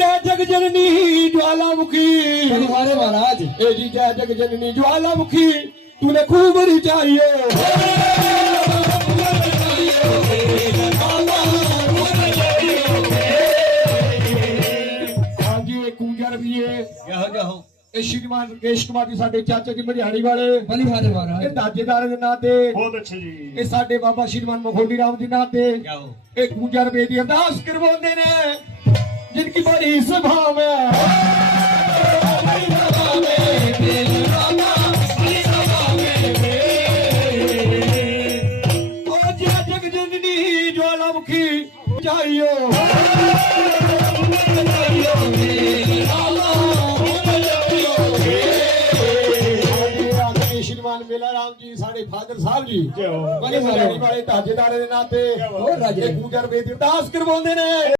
जय जग जननी ज्वालामुखी हमारे महाराज ए जी जय जग जननी ज्वालामुखी तूने खूब रिचाइयो हाँ जी एक कूंजर भी है जाओ ਇਹ ਸ਼੍ਰੀਮਾਨ ਰਕੇਸ਼ ਕੁਮਾਰ ਜੀ ਸਾਡੇ ਚਾਚਾ ਜੀ ਮਰਿਆਣੀ ਵਾਲੇ बलि हमारे महाराज ਇਹ ਦਾਜੇਦਾਰ ਦੇ ਨਾਂ ਤੇ बहुत अच्छे जी ਇਹ ਸਾਡੇ ਬਾਬਾ ਸ਼੍ਰੀਮਾਨ ਮਖੋਡੀ ਰਾਮ ਜੀ ਨਾਂ ਤੇ जाओ ਇਹ ਕੂੰਜਰ ਰੁਪਏ ਦੀ ਅਰਦਾਸ ਕਰਵਾਉਂਦੇ ਨੇ ਜਿਨਕੀ ਬੜੀ ਸੁਭਾਵ ਉਹ ਜੇ ਜਗ ਜਨਨੀ ज्वालामुखी ਜਾਈਓ श्रीमान मेला राम जी साढ़े फादर साहब जी जय हो। बड़े वाले ताजेदार दे नाते और राजे। गुजर बेदी अरदास करवाਉਂਦੇ ਨੇ